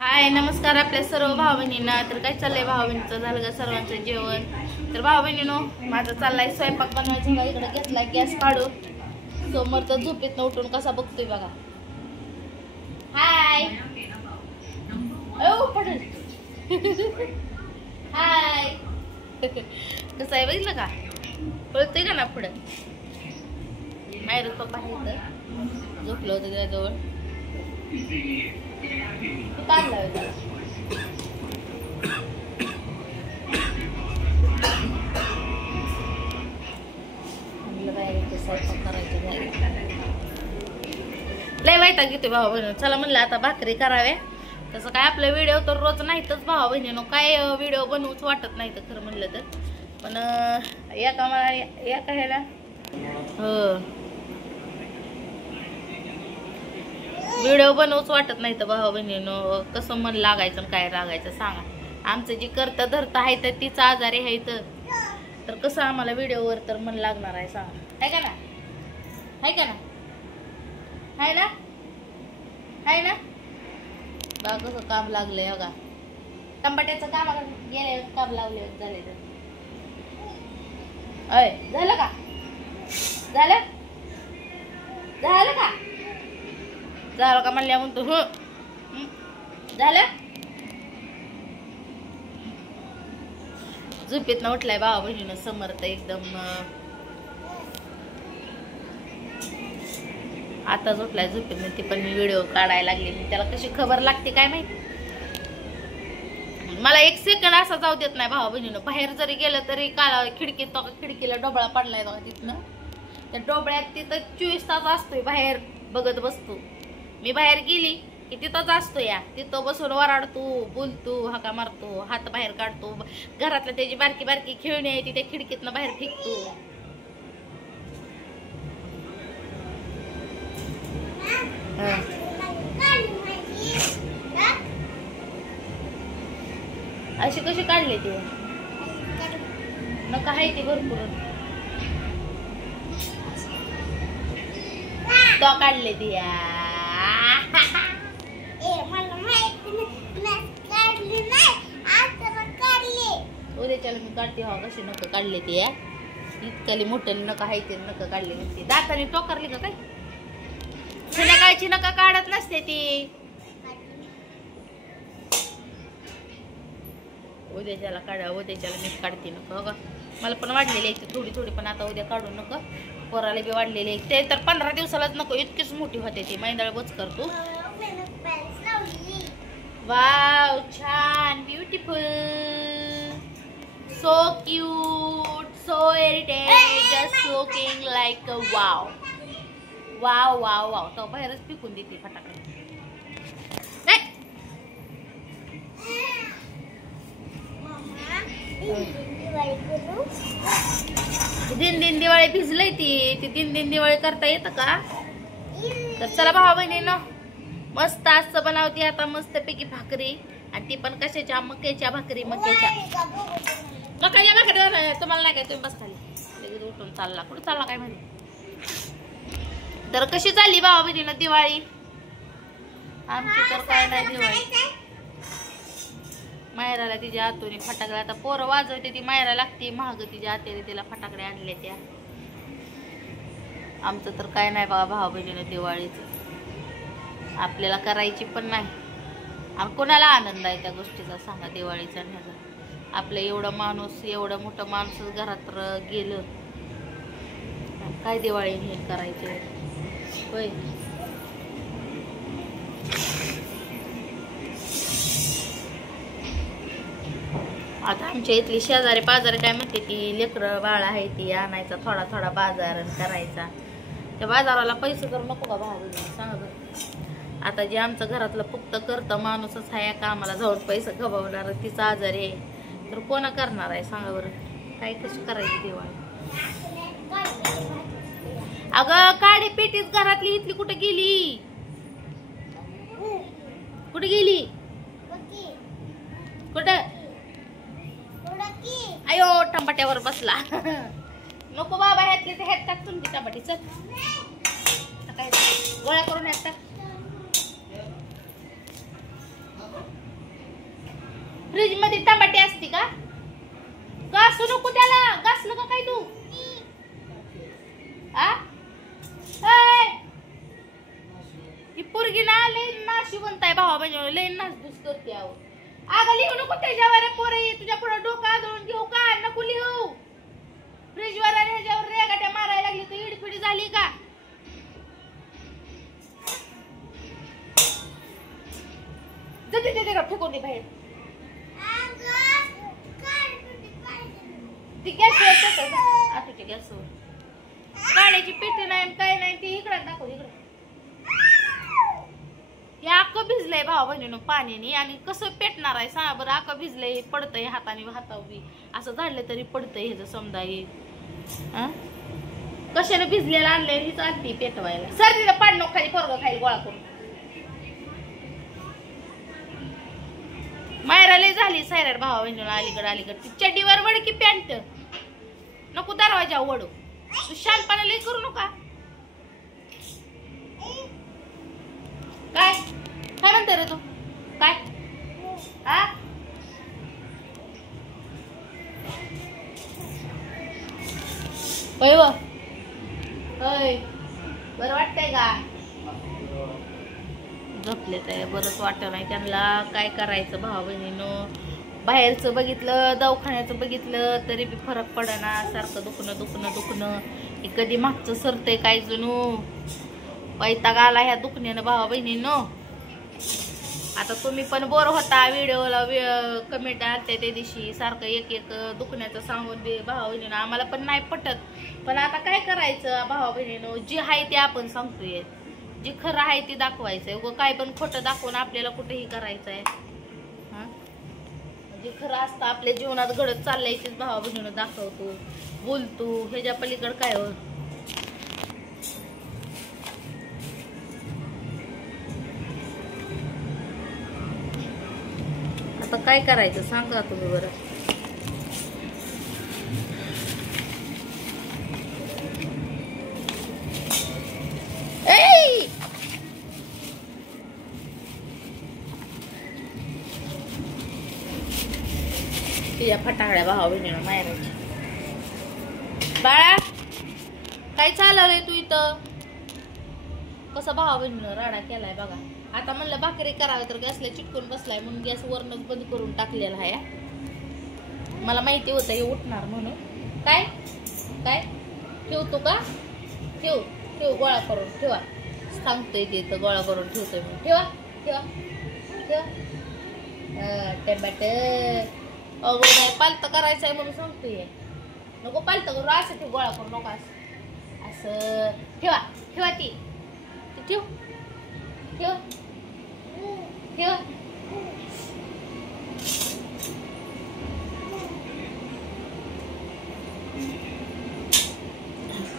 हाय नमस्कार आपल्या सर्व भाऊ बहिणींना। तर काय चाललंय भाऊ बहिणीचं, झालं का सर्वांचं जेवण? तर भाऊ बहिणीनो माझा चाललाय स्वयंपाक बनवायचा बघा। इकडे घेतलाय गॅस काढून, समोर तर झोपेतनं उठून कसा बघतोय बघा। हाय ओ पडल हाय कसं आहे बघितलं का, पळतोय का ना पुढं। मायरू पप्पा आहे तर झोपलं होतं त्याजवळ, लय वैताग घेतोय भाऊ बहिणी। चला म्हणलं आता भाकरी कराव्या। तसं काय आपलं व्हिडिओ तर रोज नाहीतच भाऊ बहिणीनो, काय व्हिडिओ बनवूच वाटत नाही तर खरं म्हणलं तर। पण एका ह्याला व्हिडिओ बनवूच वाटत नाही तर भाऊ बहिणीनो, कसं मन लागायचं काय लागायचं सांगा। आमचं जी करता धरता आहे तर तीच आजारी आहे तर कसं आम्हाला व्हिडिओवर तर मन लागणार आहे सांगा। आहे का ना, आहे का ना, आहे ना, आहे ना बघा कसं काम लागलंय बघा। टमाट्याचं काम गेले, काम लावले झाले तर अय झालं का, झालं झालं का, झालं का म्हणल्या म्हणतो हो झालं। झोपेत न उठलाय भावा बहिणीनं समर्थ एकदम, आता झोपलाय झोपेत ती पण मी व्हिडिओ काढायला लागले। मी त्याला कशी खबर लागते काय माहिती, मला एक सेकंड असा जाऊ देत नाही भावा बहिणीनं। बाहेर जरी गेलं तरी काल खिडकीला डोबळा पडलाय बघा तिथनं, त्या डोबळ्यात तिथं 24 तास असतोय, बाहेर बघत बसतो। मी बाहेर गेली की तिथंच असतो या, तिथं बसून वराडतो, बोलतो, हाका मारतो, हात बाहेर काढतो, घरातल्या त्याची बारकी बारकी खेळणी आहे ती त्या खिडकीतनं बाहेर फेकतो। अशी कशी काढली ती, नका आहे ती भरपूर तो काढले ती उद्याच्याला मी काढते हो कशी नक काढले ती इतक्याली मोठ्या नका आहे ते नक काढले नसते, दाताने टोकारली का काय, संध्याकाळची नका काढत नसते ती, उद्याच्याला काढा, उद्याच्याला मी काढते नको बघा। मला पण वाढलेली आहे थोडी थोडी, पण आता उद्या काढू नको, पोराला बी वाढलेली आहे ते तर 15 दिवसालाच नको, इतकीच मोठी होते ती, मैंदळ बोच करतो। वाव छान, beautiful, so cute, so irritate, just looking like wow wow wow wow. तो बाहेरच पिकून देते फटाकडे। दिन दिवाळी भिजलंय ती दिन दिवाळी करता येतं का? तर चला भावा बहिणींनो मस्त असं बनवते आता मस्त पैकी भाकरी, आणि ती पण कशाच्या, मक्याच्या भाकरी, मक्याच्या भाकरी। तुम्हाला नाही काय, तुम्ही बस खाली, लगेच उठून चालला, कुठं चालला काय माहिती। तर कशी चालली भावा बहिणीनं दिवाळी आमची? तर काय नाही दिवाळी, मायराला तिच्या आतून फटाकडे आता पोरं वाजवते, ती मायरा लागते महाग, तिच्या आत्याने तिला फटाकडे आणले त्या। आमचं तर काय नाही बाबा भावा बहिणीनं दिवाळीचं, आपल्याला करायची पण नाही, आणि कोणाला आनंद आहे त्या गोष्टीचा सांगा दिवाळीचा ह्याचा। आपलं एवढं माणूस, एवढं मोठं माणूस घरात गेलं, काय दिवाळी हे करायचे होय। आता आमच्या इथली शेजारी पाजारी काय म्हणते, ती लेकरं बाळ आहे ती आणायचा थोडा थोडा बाजार करायचा, त्या बाजाराला पैसे तर नको का भाऊ सांगा बरं। आता जे आमचं घरातलं फक्त करतं माणूसच आहे का, आम्हाला जाऊन पैसे खववणार, तिचा आजारी आहे तर कोणा करणार आहे सांगा बरं, काय कशी करायची दिवाळी। अगं काढे पेटीच घरातली इथली कुठे गेली, कुठे गेली, कुठं अयो टमाट्यावर बसला नको बाबा, ह्यातले ते ह्यात टाक तुमची टमाटी, चल गोळा करून ह्यात टाक। फ्रीज मध्ये टमाटे असते का? घासू नको त्याला. घासलं का काय तू? ही पोरगी ना लय नाशिवंत आहे भावा बहिणी, लय नासधूस करते आहो. अगं लिहू नको त्याच्यावर पोरे, तुझ्या पुढे डोकं आदळून घेऊ का? नको लिहू. फ्रीजवर आणि ह्याच्यावर रेगाट्या मारायला लागली तर इडफिडी झाली का? ते फेकून दे बाहेर. ती गॅसवर आता गॅसवर पाण्याची पेटी नाही काय नाही, ती इकडे दाखव. इकडे हे अख्खं भिजलंय भावा बहिणीनं पाण्याने, आणि कसं पेटणार आहे सांगा बरं. अख्खं भिजलंय, पडतंय हाताने हातावी असं झालं तरी पडतंय. ह्याचं समजा हे कशाने भिजलेलं आणलंय हीच आणती पेटवायला. सर्दीला पाणी नको खाली पोरगं खायला गोळा करून. मायरा लय झाली सायरार भावा बहिणीला अलीकडे ती चड्डीवर वड की पॅन्ट नको दरवाजा वडू. तू शानपणा लय करू नका. काय काय म्हणते रे तू? काय होय बरं वाटतंय का? झोपले तर बरंच वाटत नाही त्यांना. काय करायचं भावा बहिणीनं, बाहेरचं बघितलं दवाखान्याचं बघितलं तरी बी फरक पडेना. सारखं दुखणं हे कधी मागचं सरतंय काय जणू. वैताग आला ह्या दुखण्यानं भावा बहिणीनं. आता तुम्ही पण बोर होता, व्हिडिओला कमेंट आलते त्या दिवशी सारखं एक दुखण्याचं सांगून बी भावा बहिणीनं. आम्हाला पण नाही पटत, पण आता काय करायचं भावा बहिणीनं. जे आहे ते आपण सांगतोय, जे खरं आहे ते दाखवायचंय. उगं काय पण खोटं दाखवून आपल्याला कुठेही करायचंय. जे खरं असतं आपल्या जीवनात घडत चाललंय तेच भावा बहिणीनं दाखवतो, बोलतो. ह्याच्या पलीकडे काय हो. आता काय करायचं सांगा तुम्ही बरं. या फटाकड्या भावा बहिणीनं मारायची. बाळा काय चाललंय तू इथं? कसं भावा बहिणीनं राडा केलाय बघा. आता म्हणलं भाकरी करावं तर गॅसला चिटकून बसलाय म्हणून गॅस वरनच बंद करून टाकलेला आहे. मला माहिती होतं हे उठणार म्हणून. काय काय ठेवतो का? ठेव गोळा करून ठेवा. सांगतोय ते तर गोळा करून ठेवतोय म्हणून. ठेवा अगो नाही पालत करायचं आहे म्हणून सांगतोय. नको पालत करू, असं ठेव गोळा करू नको. असं ठेवा ती ठेव.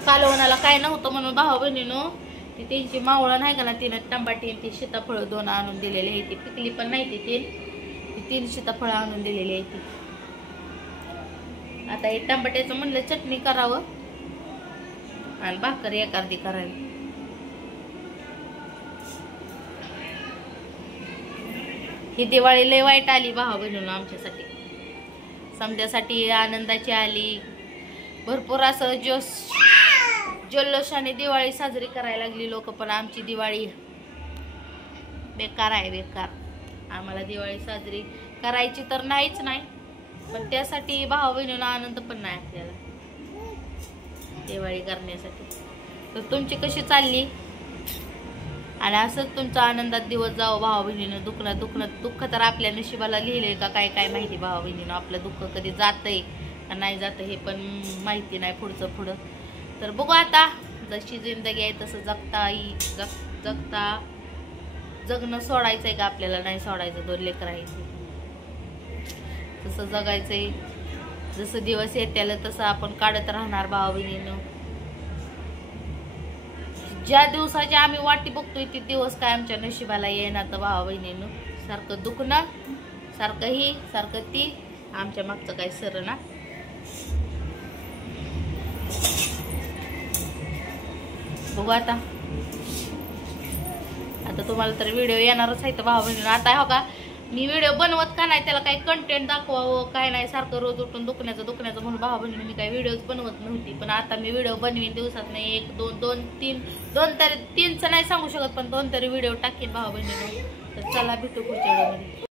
कालवणाला काय नव्हतं म्हणून भावा बहिणीनं ती त्यांची मावळं नाही का ना, तिनं टमाटे ती सीताफळ 2 आणून दिलेली आहे. ती पिकली पण नाही ती 3 सीताफळ आणून दिलेली आहे ती. आता हे टमाट्याचं म्हणलं चटणी करावं आणि भाकर एक अर्धी करावी. ही दिवाळी लय वाईट आली भावा बहिणीनं आमच्यासाठी. समजासाठी आनंदाची आली. भरपूर असं जल्लोषाने दिवाळी साजरी करायला लागली लोक, पण आमची दिवाळी बेकार आहे बेकार. आम्हाला दिवाळी साजरी करायची तर नाहीच नाही, पण त्यासाठी भावा बहिणीनं आनंद पण नाही आपल्याला दिवाळी करण्यासाठी. तर तुमची कशी चालली? आणि असंच तुमचा आनंदात दिवस जावं भावा बहिणीनं. दुःख तर आपल्या नशिबाला लिहिलंय का काय काय माहिती भावा बहिणीनं. आपलं दुःख कधी जातंय का नाही जात हे पण माहिती नाही पुढं. तर बघू आता, जशी जिंदगी आहे तसं जगणं सोडायचंय का आपल्याला नाही सोडायचं. 2 लेकरं आहे तसं जगायचंय. जसं दिवस येत्याला तसं आपण काढत राहणार भावा बहिणीनं. ज्या दिवसाची आम्ही वाटी बघतोय ते दिवस काय आमच्या नशिबाला येणार तर भावा बहिणीनं. सारखं दुखणं, सारखं ही सारखं ती, आमच्या मागचं काय सर ना. बघू आता तुम्हाला तर व्हिडिओ येणारच आहे तर भावा बहिणीनं. आता हो का मी व्हिडिओ बनवत का नाही, त्याला काही कंटेंट दाखवावं काय नाही, सारखं रोज उठून दुखण्याचं म्हणून भावा बहिणी मी काही व्हिडिओज बनवत नव्हती. पण आता मी व्हिडिओ बनवीन दिवसात नाही, 1 2 2 तरी 3चं नाही सांगू शकत, पण 2 तरी व्हिडिओ टाकेन भावा बहिणीनं. तर चला भेटू पुढच्या व्हिडिओमध्ये.